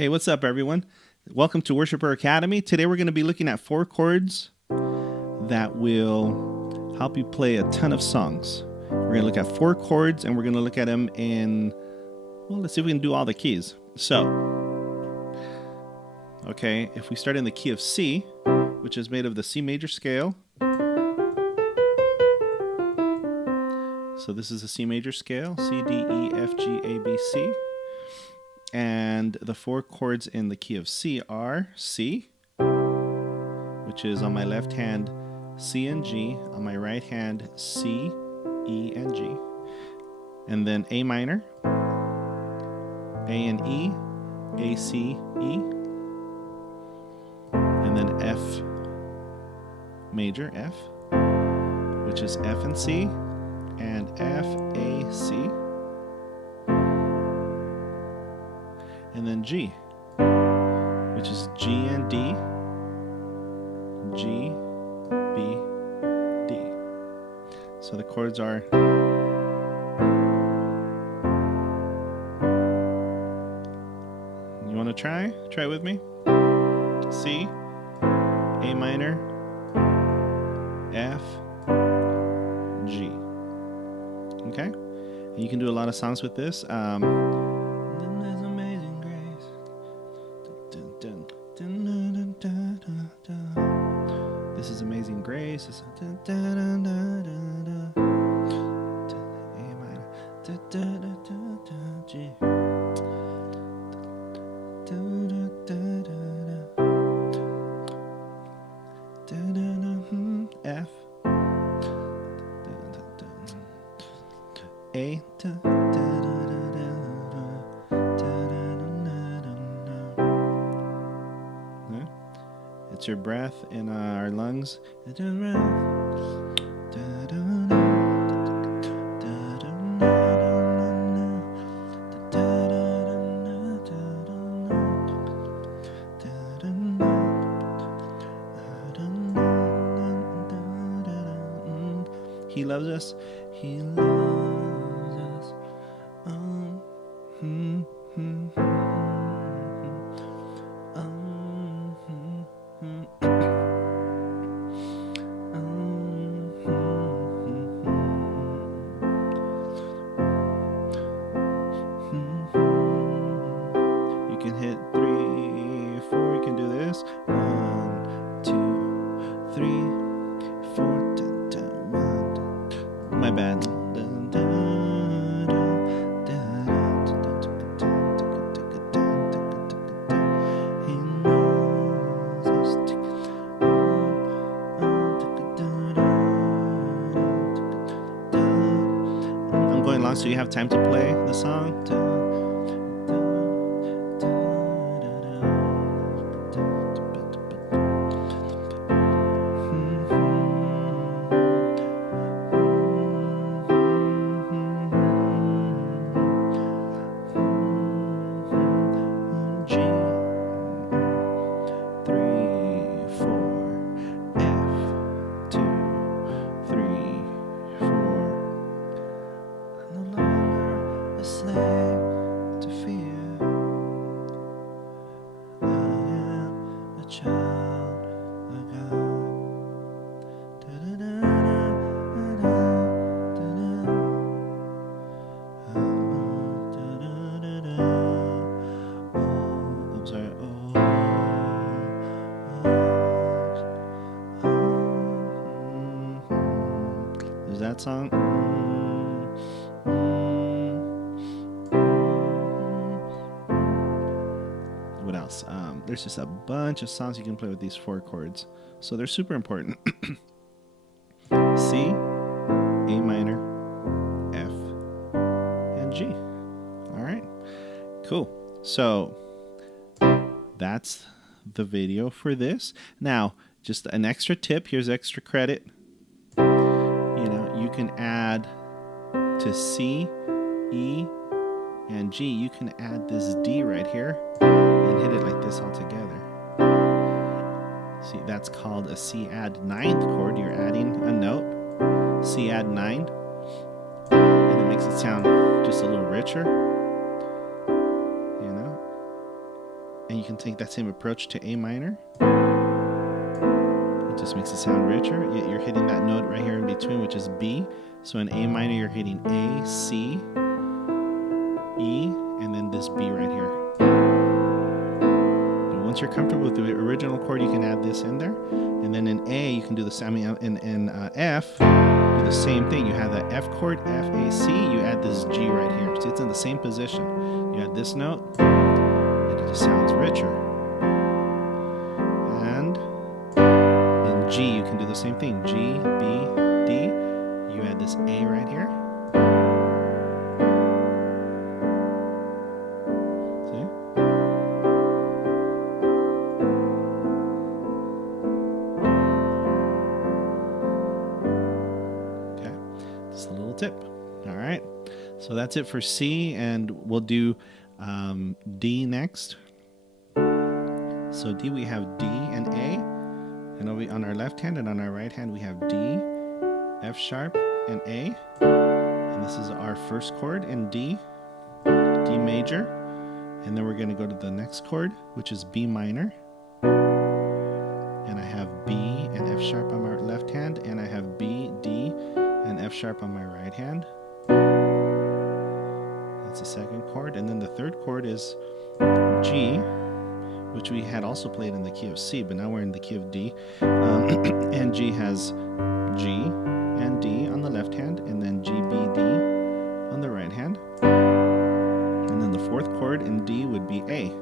Hey, what's up, everyone? Welcome to Worshipper Academy. Today we're going to be looking at 4 chords that will help you play a ton of songs. We're going to look at 4 chords and we're going to look at them in, well, let's see if we can do all the keys. So, okay, if we start in the key of C, which is made of the C major scale. So this is a C major scale, C, D, E, F, G, A, B, C. And the 4 chords in the key of C are C, which is on my left hand C and G, on my right hand C, E, and G. And then A minor, A and E, A, C, E. And then F major, F, which is F and C, and F, A, C. And then G, which is G and D, G, B, D. So the chords are you want to try? Try with me. C, A minor, F, G. Okay? And you can do a lot of songs with this. This is Amazing Grace. This is A minor, G. F, A, it's your breath in our lungs. He loves us. He loves us. You can hit 3, 4. You can do this. 1, 2, 3, 4. My bad. I'm going long so you have time to play the song. That song. What else? There's just a bunch of songs you can play with these 4 chords, so they're super important. C, A minor, F, and G. All right, cool. So that's the video for this. Now, just an extra tip. Here's extra credit. You can add to C, E, and G, you can add this D right here and hit it like this all together. See, that's called a C add 9th chord. You're adding a note, C add 9, and it makes it sound just a little richer, And you can take that same approach to A minor. It just makes it sound richer. You're hitting that note right here in between, which is B. So in A minor, you're hitting A, C, E, and then this B right here. And once you're comfortable with the original chord, you can add this in there. And then in A, you can do the same. In F, do the same thing. You have that F chord, F, A, C. You add this G right here. So it's in the same position. You add this note, and it just sounds richer. And in G, you can do the same thing. G, B, D. You add this A right here. See? Okay, just a little tip. All right, so that's it for C, and we'll do D next. So D, we have D and A, and on our left hand and on our right hand we have D, F sharp, and A. And this is our first chord in D, D major. And then we're going to go to the next chord, which is B minor. And I have B and F sharp on my left hand, and I have B, D, and F sharp on my right hand. That's the second chord. And then the third chord is G, which we had also played in the key of C, but now we're in the key of D. And G has G and D on the left hand, and then G, B, D on the right hand. And then the fourth chord in D would be A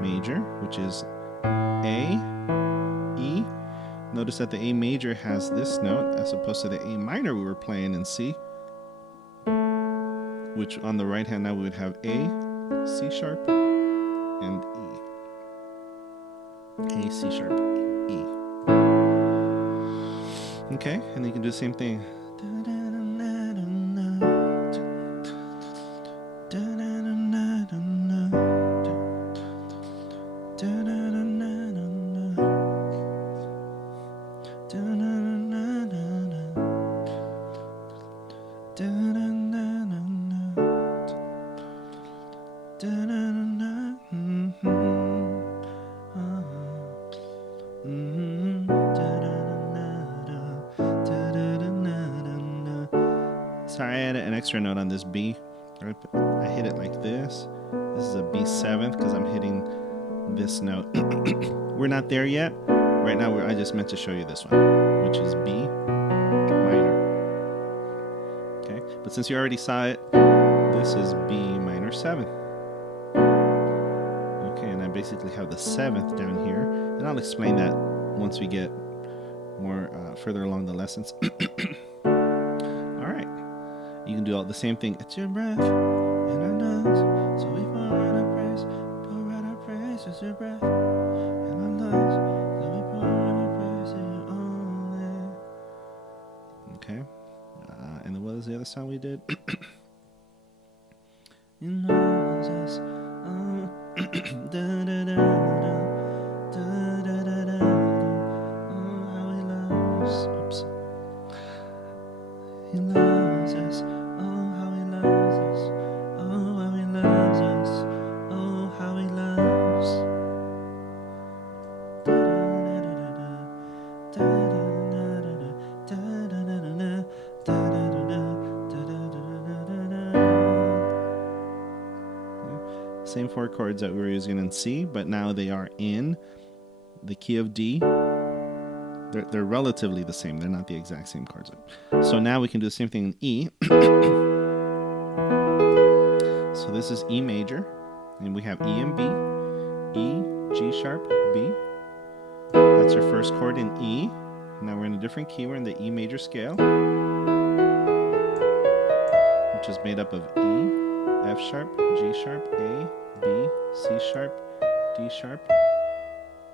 major, which is A, E. Notice that the A major has this note as opposed to the A minor we were playing in C, which on the right hand now we would have A, C sharp, and E. A, C sharp, E. Okay, and then you can do the same thing. Sorry, I had an extra note on this B. I hit it like this. This is a B seventh because I'm hitting this note. We're not there yet. Right now, I just meant to show you this one, which is B minor. Okay, but since you already saw it, this is B minor 7. Okay, and I basically have the 7th down here, and I'll explain that once we get more further along the lessons. All right, you can do all the same thing. It's your breath in our nose, so we pour out our praise. Pour out our praise. It's your breath in our nose, so we pour out our praise to you only. Okay, and then what was the other song we did? You know us. Da da da da da da da da. Oh, how he loves. Oops. He loves us. Oh, how he loves us. Oh, how he loves us. Oh, how he loves. Da da da da da da da da da da da da da da. Same 4 chords that we were using in C, but now they are in the key of D. They're relatively the same. They're not the exact same chords. So now we can do the same thing in E. So this is E major, and we have E and B, E, G sharp, B. That's our first chord in E. Now we're in a different key. We're in the E major scale, which is made up of E, F sharp, G sharp, A, B, C sharp, D sharp,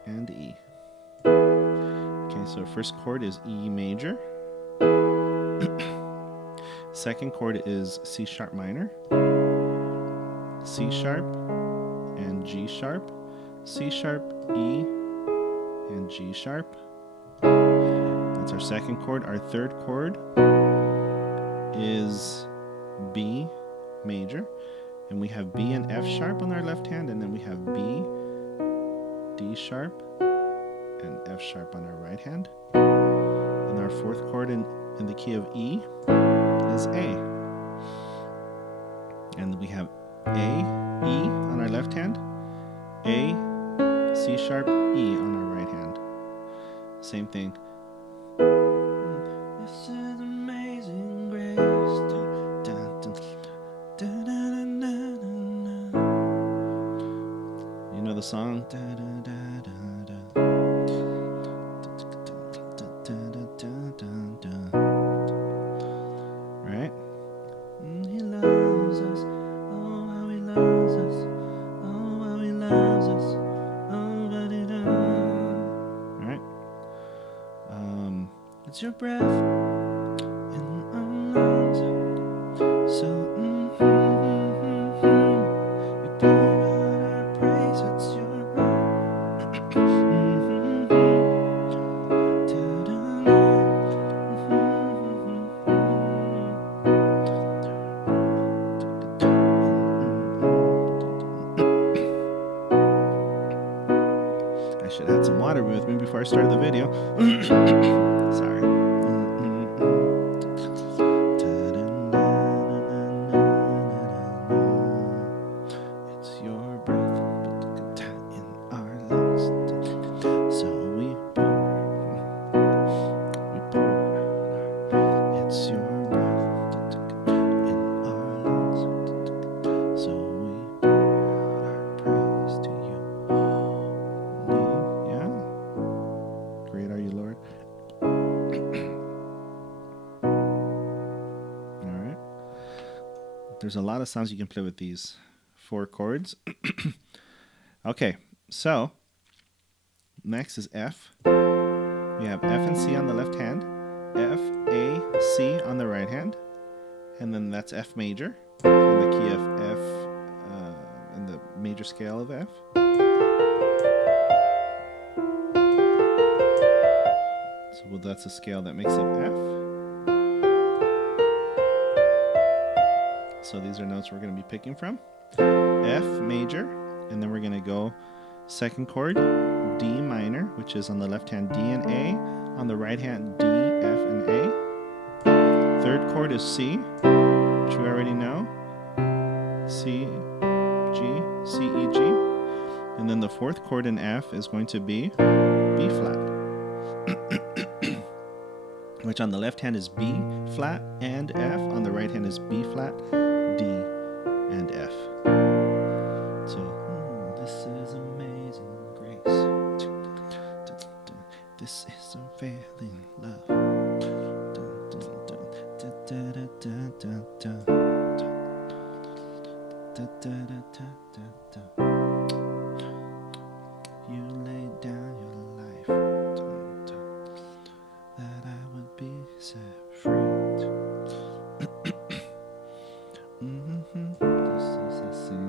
and E. Okay, so first chord is E major. Second chord is C sharp minor, C sharp, and G sharp, C sharp, E, and G sharp. That's our second chord. Our third chord is B major, And we have B and F sharp on our left hand, and then we have B, D sharp, and F sharp on our right hand. And our fourth chord in the key of E is A. And we have A, E on our left hand, A, C sharp, E on our right hand. Same thing. This is amazing grace. You know the song? Right? He loves us. Oh, how he loves us. Oh, how he loves us. Oh, but he does. Right? It's your breath in our lungs. So, we pour out our praise. It's your breath. I should have had some water with me before I started the video. Sorry. It's your breath in our lungs. So we pour. It's your breath in our lungs. So we pour out our praise to you. Yeah? Great are you, Lord. Alright. There's a lot of sounds you can play with these 4 chords. Okay, so next is F. We have F and C on the left hand, F, A, C on the right hand, and then that's F major, in the key of F, in the major scale of F. So well, that's a scale that makes up F. So these are notes we're going to be picking from. F major, and then we're going to go second chord, D minor, which is on the left hand D and A, on the right hand D, F, and A. Third chord is C, which we already know, C, G, C, E, G. And then the fourth chord in F is going to be B flat, which on the left hand is B flat and F, on the right hand is B flat, D, and F. So, this is amazing grace. This is unfailing love. You laid down your life that I would be set free. This is a sin.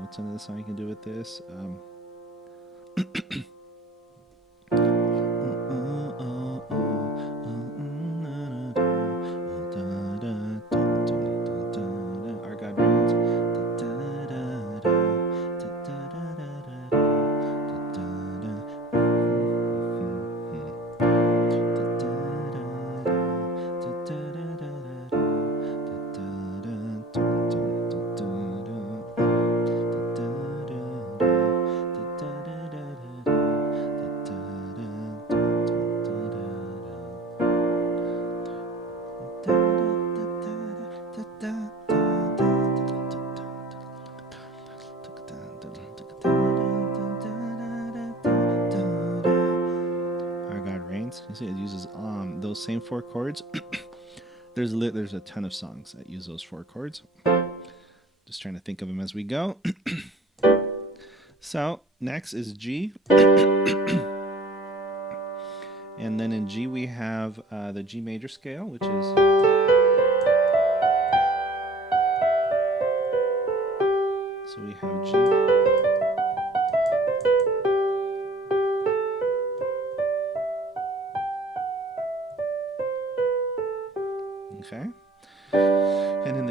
What's another song you can do with this? Our God reigns. You see, it uses those same 4 chords. There's a ton of songs that use those 4 chords. Just trying to think of them as we go. So next is G. And then in G we have the G major scale, which is... So we have G.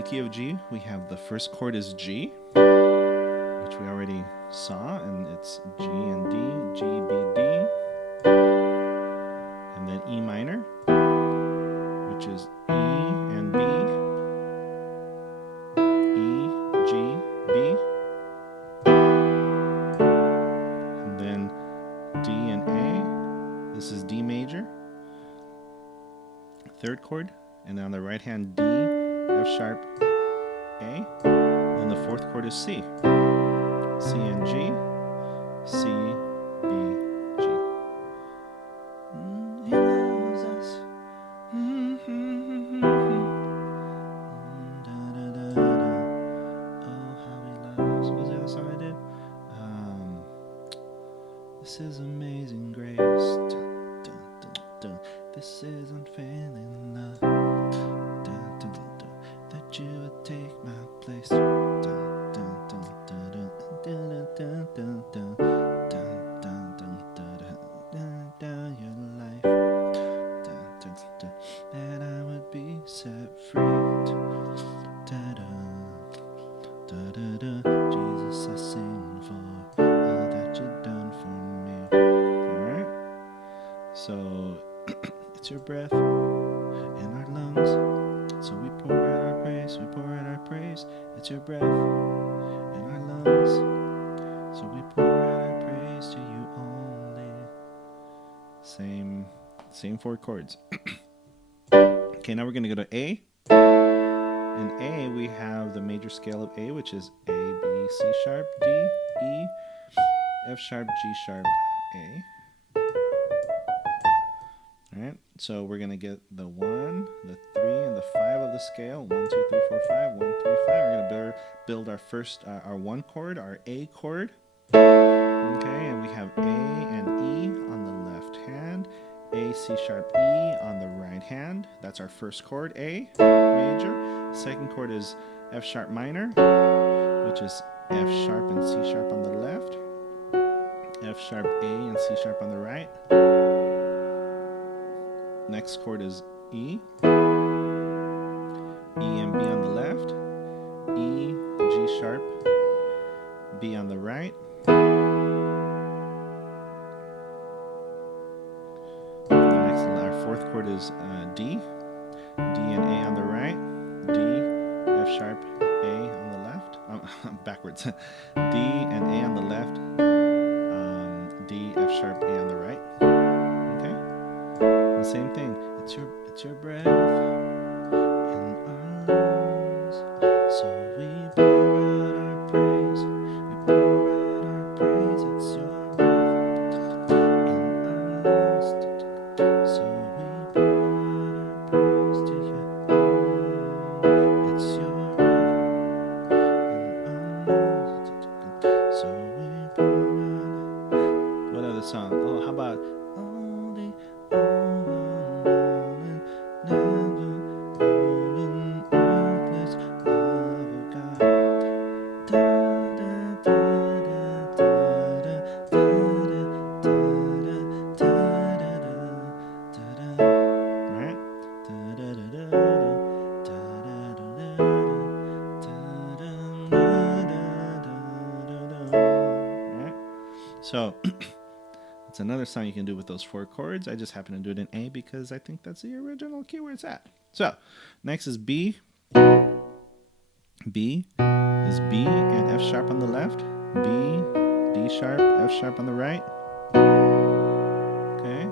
key of G, we have the first chord is G, which we already saw, and it's G and D, G, B, D, and then E minor, which is E and B, E, G, B, and then D and A. This is D major, third chord, and on the right hand D, F sharp, A, and the fourth chord is C, C and G, C, B, G. He loves us. Oh, how he loves. What was the other song I did? This is amazing grace. Dun, dun, dun, dun. This is unfailing love. Dun, dun, dun, dun. That you would take my place. Dun, dun, dun, dun, dun, dun, dun, dun, dun, dun, dun, dun, dun, dun, dun, your life. Dun, dun, dun, that I would be set free. Da, da, da, da, da. Jesus, I sing for all that you've done for me. Alright? So, it's your breath in our lungs. So we pour out our praise, we pour out our praise. It's your breath in our lungs. So we pour out our praise to you only. Same four chords. Okay, now we're going to go to A. In A, we have the major scale of A, which is A, B, C sharp, D, E, F sharp, G sharp, A. Alright, so we're going to get the 1, the 3, and the 5 of the scale. 1, 2, 3, 4, 5, 1, 3, 5. We're going to build our first, our 1 chord, our A chord. Okay, and we have A and E on the left hand. A, C sharp, E on the right hand. That's our first chord, A major. Second chord is F sharp minor, which is F sharp and C sharp on the left. F sharp, A, and C sharp on the right. Next chord is E. E and B on the left. E, G sharp, B on the right. Our fourth chord is D. D and A on the right. D, F sharp, A on the left. Backwards. D and A on the left. D, F sharp, A on the right. Okay. The same thing. It's your breath in our lungs. So we pour out our praise. We pour out our praise. It's your breath in our lungs. So we pour out our praise to you. It's your breath in our lungs. So we pour out. What other song? Oh, how about only earthless love of God. Da, da, da, da, da, da, da, da, da, da, da, da, right? Da, da, da, da, da, da, da, da, da, right? So it's another song you can do with those 4 chords. I just happen to do it in A because I think that's the original key where it's at. So next is B. B is B and F sharp on the left. B, D sharp, F sharp on the right. Okay.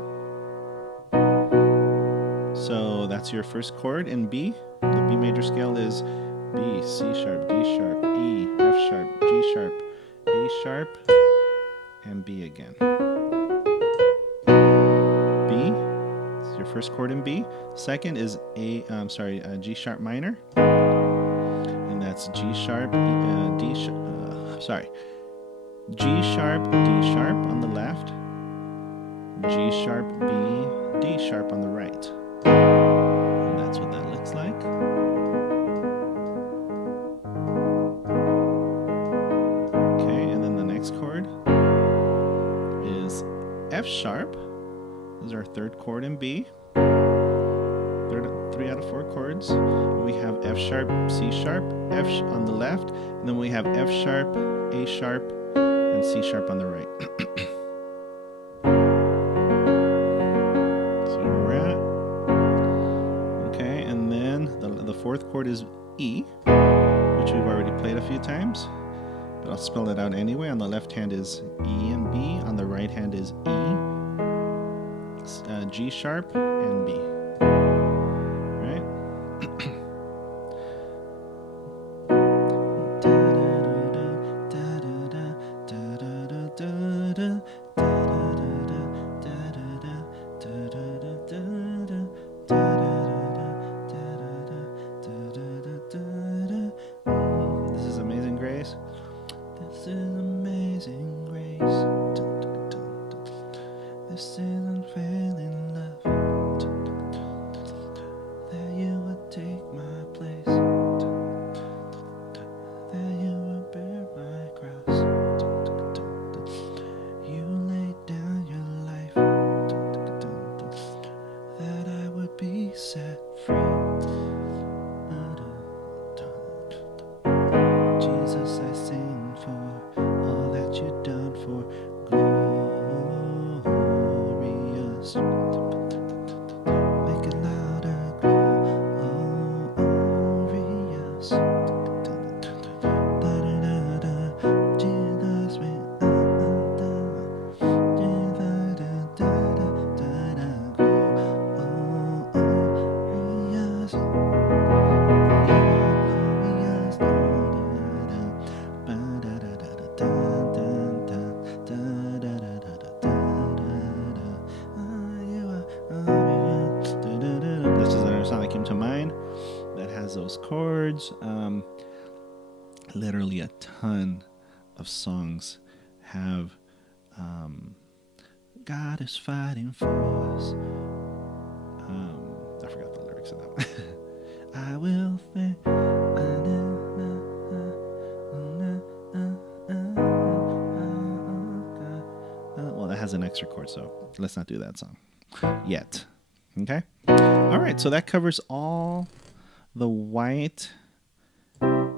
So that's your first chord in B. The B major scale is B, C sharp, D sharp, E, F sharp, G sharp, A sharp, and B again. B, it's your first chord in B. Second is G sharp minor, and that's G sharp, G sharp, D sharp on the left, G sharp, B, D sharp on the right. And that's what that looks like. Okay, and then the next chord is F sharp. This is our third chord in B. Three 3 out of 4 chords. We have F sharp, C sharp, on the left, and then we have F sharp, A sharp, and C sharp on the right. So where we're at. Okay, and then the fourth chord is E, which we've already played a few times, but I'll spell it out anyway. On the left hand is E and B, on the right hand is E, G sharp, and B. Right? This is Amazing Grace. This is amazing grace. This is unfailing love. That you would take my place. That you would bear my cross. You laid down your life. That I would be set free. Jesus, I sing for all that you've done for glorious. Make it louder, glorious. Da-da-da-da, Jesus, we glorious. This is another song that came to mind that has those chords. Literally a ton of songs have God is fighting for us. I forgot the lyrics of that one. I will think. Well, that has an extra chord, so let's not do that song yet. Okay? All right, so that covers all the white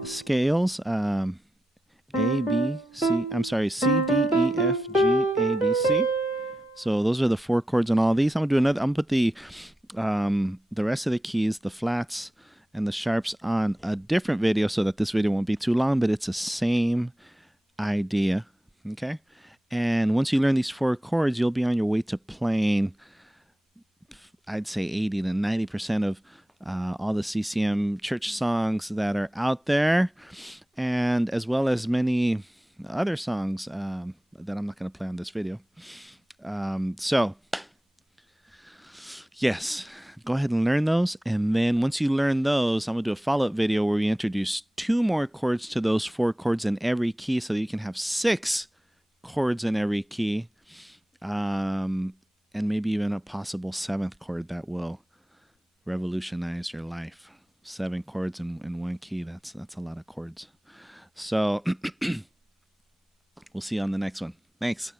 scales. A, B, C, I'm sorry, C, D, E, F, G, A, B, C. So those are the 4 chords on all these. I'm gonna put the rest of the keys, the flats and the sharps on a different video so that this video won't be too long, but it's the same idea. Okay? And once you learn these 4 chords, you'll be on your way to playing, I'd say 80 to 90% of all the CCM church songs that are out there, and as well as many other songs that I'm not going to play on this video. So, yes, go ahead and learn those. And then once you learn those, I'm going to do a follow-up video where we introduce 2 more chords to those 4 chords in every key so that you can have 6 chords in every key. And maybe even a possible 7th chord that will revolutionize your life. 7 chords in one key, that's a lot of chords. So we'll see you on the next one. Thanks.